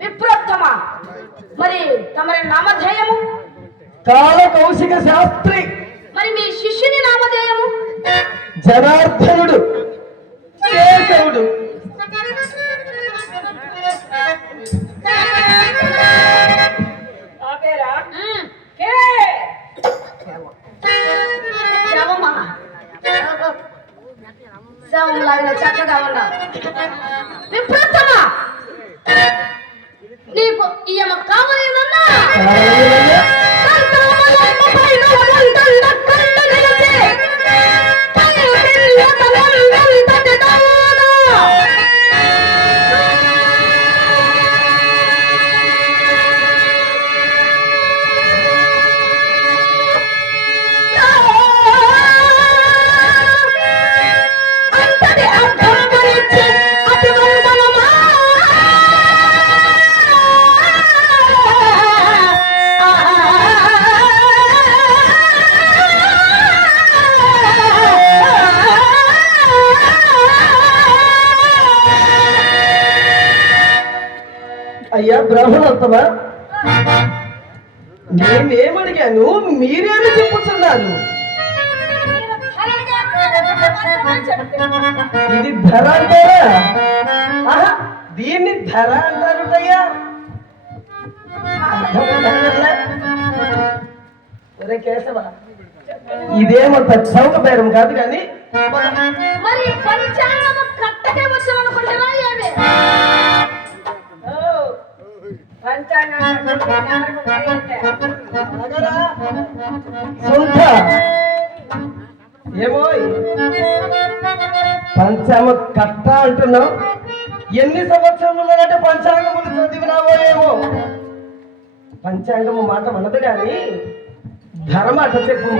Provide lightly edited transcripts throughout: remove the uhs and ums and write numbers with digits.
విప్రోత్తమ, మరి తమరి నామధేయము? కాల కౌశిక శాస్త్రి. మరి మీ శిష్యుని నామధేయము? జనార్దనుడు కేశవుడు. చక్కగా ఉన్నా. విప్రోత్తమ, నీకు ఈయన కావాలేదన్నా అయ్యా బ్రాహ్మణోత్తమా, నేనేమడిగాను, మీరేమి చెప్పుతున్నారు? ఇది ధర అంటారా? దీన్ని ధర అంటారుటయ్యా. ఒరే కేశవ, ఇదేమో చౌక బేరం కాదు కానీ మరి పంచాంగము కట్టకే వచ్చామనుకుంటున్నా ఏమి? ఏమో పంచాంగం కట్ట అంటున్నావు. ఎన్ని సంవత్సరములంటే పంచాంగములు చదివినావో ఏమో. పంచాంగము మాట మనదు కానీ ధరమాట చెప్పు.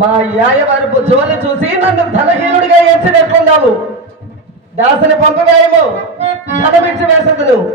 మా యాయవారి బుజ్జువలు చూసి నన్ను ధనహీనుడిగా ఏడ్చినట్టున్నావు. దాసుని పంపవేమో, ధనమిచ్చి వేసదు నువ్వు.